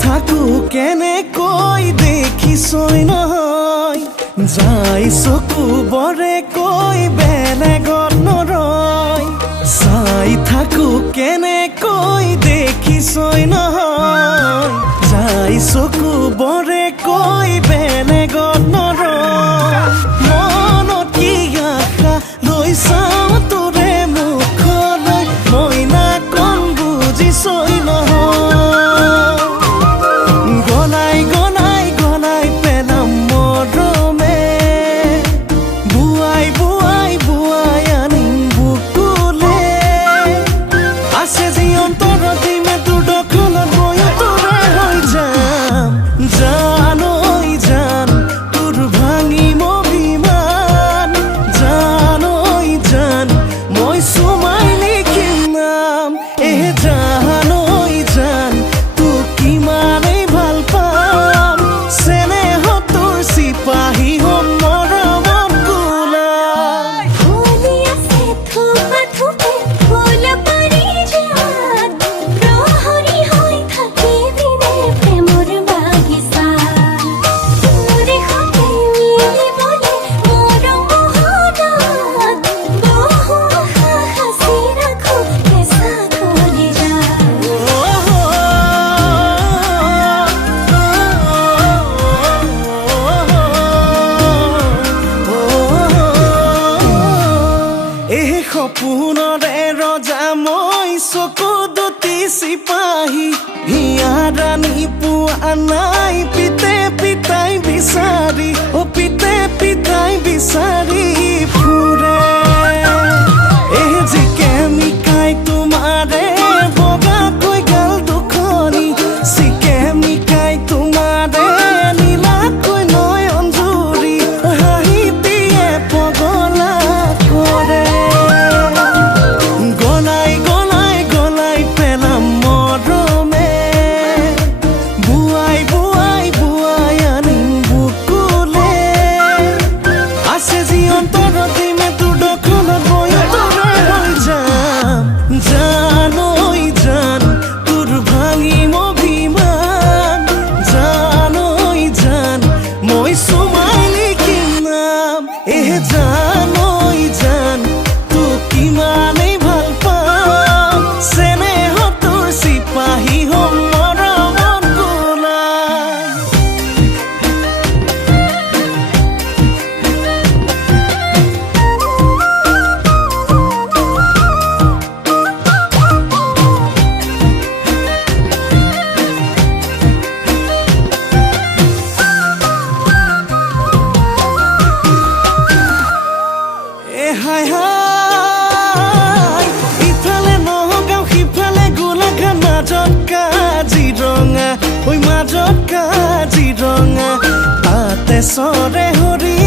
থাকো কেনেকৈ দেখিছই নহয় যাই চকু বৰে কৈ বেলেগত নৰয় চাই থাকো কেনেকৈ দেখিছই নহয় যাই চকু বৰে কৈ বেলেগত নৰয় মনত কি আশা লৈ চাওঁ তোৰে মুখলৈ মই না কম বুজিছই নহয় গলাই গলাই গলাই পেলাম মৰমে বুৱাই বুৱাই বুৱাই আনিম বুকুলে আছে যি অন্তৰত দিমে তোৰ দখলত ময়ো তোৰে হৈ যাম জান ঐ জান তোৰ ভাঙিম অভিমান জান ঐ জান মই চুমাই লিখিম নাম জান ঐ জান তোক কিমানেই ভাল পাম চেনেহ তোৰ চিপাহী হ'ম মৰমত গোলাম হোলি আছে থোপা থোপে ফুল পাৰি যাত প্ৰহৰী হৈ থাকি দিনে প্ৰেমৰ বাগিচা তোৰে সতে মিলিবলে মোৰ মহনত বহু আশা সাঁচি ৰাখো কেঁচা কলিজা এই সপোনৰে ৰজা মই চকু দুটি চিপাহী হিয়া ৰাণী পোৱা নাই পিতে পিতাই বিচাৰি পিতে পিতাই বিচাৰি ফুৰে এই জিকে মিকাই তোমাৰে বগাকৈ গাল দুখনি চিকে মিকাই তোমাৰে নীলাকৈ নয়ন জুৰি হাঁহিটিয়ে পগলা কৰে গলাই গলাই গলাই পেলাম মৰমে বুৱাই বুৱাই বুৱাই আনিম বুকুলে আছে যি অন্তৰত দিমে তোৰ দখলত ময়ো তোৰে হৈ যাম জান ঐ জান তোৰ ভাঙিম অভিমান জান ঐ জান মই চুমাই লিখিম নাম জান ঐ জান তোক কিমানেই ভাল পাম চেনেহ তোৰ চিপাহী হ'ম মৰমত গোলাম হাই হাই ইফালে নগাঁও সিফালে গোলাঘাট মাজত কাজিৰঙা ঐ মাজত কাজিৰঙা তাতে চৰে হৰি